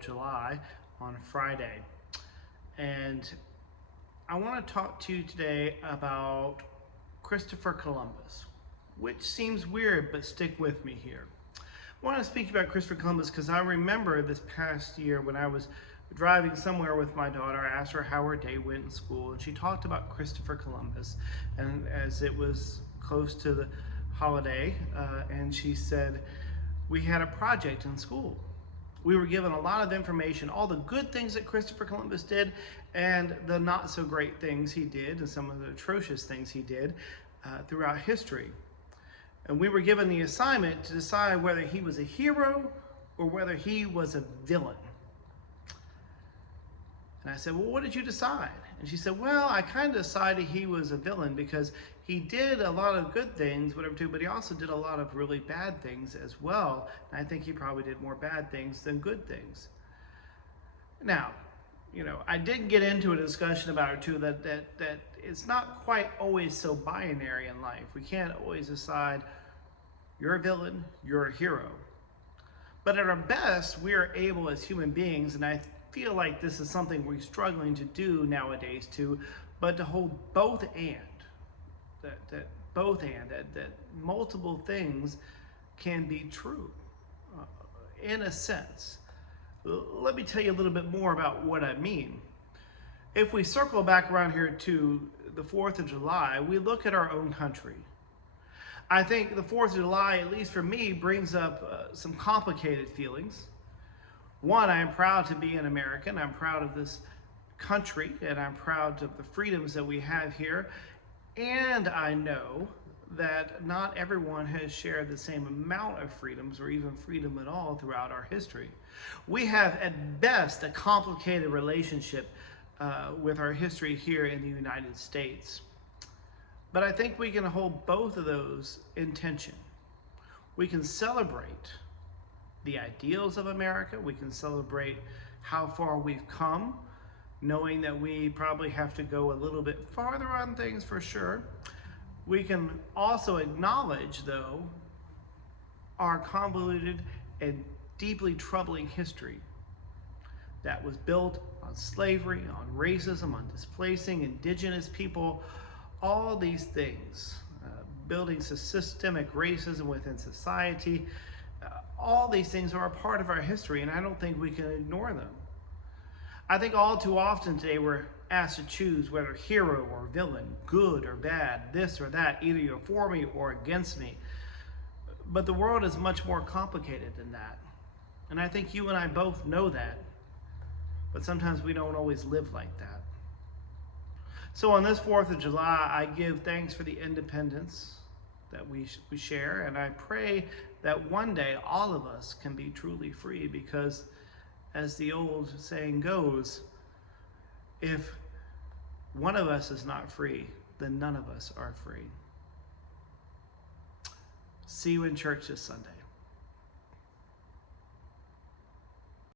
of July on Friday. And I want to talk to you today about Christopher Columbus, which seems weird, but stick with me here. I want to speak about Christopher Columbus because I remember this past year when I was driving somewhere with my daughter. I asked her how her day went in school, and she talked about Christopher Columbus, and as it was close to the holiday, and she said, we had a project in school. We were given a lot of information, all the good things that Christopher Columbus did and the not so great things he did and some of the atrocious things he did throughout history. And we were given the assignment to decide whether he was a hero or whether he was a villain. And I said, well, what did you decide? And she said, well, I kind of decided he was a villain because he did a lot of good things, whatever too, but he also did a lot of really bad things as well. And I think he probably did more bad things than good things. Now, I did get into a discussion about it too, that it's not quite always so binary in life. We can't always decide you're a villain, you're a hero. But at our best, we are able as human beings, and I feel like this is something we're struggling to do nowadays too, but to hold both and, that multiple things can be true in a sense. Let me tell you a little bit more about what I mean. If we circle back around here to the 4th of July, we look at our own country. I think the 4th of July, at least for me, brings up some complicated feelings. One, I am proud to be an American. I'm proud of this country, and I'm proud of the freedoms that we have here. And I know that not everyone has shared the same amount of freedoms or even freedom at all throughout our history. We have at best a complicated relationship with our history here in the United States. But I think we can hold both of those in tension. We can celebrate the ideals of America. We can celebrate how far we've come, knowing that we probably have to go a little bit farther on things for sure. We can also acknowledge, though, our convoluted and deeply troubling history that was built on slavery, on racism, on displacing indigenous people, all these things, building systemic racism within society. All these things are a part of our history, and I don't think we can ignore them. I think all too often today we're asked to choose whether hero or villain, good or bad, this or that, either you're for me or against me. But the world is much more complicated than that. And I think you and I both know that. But sometimes we don't always live like that. So on this 4th of July, I give thanks for the independence that we share, and I pray that one day all of us can be truly free, because as the old saying goes, if one of us is not free, then none of us are free. See you in church this Sunday.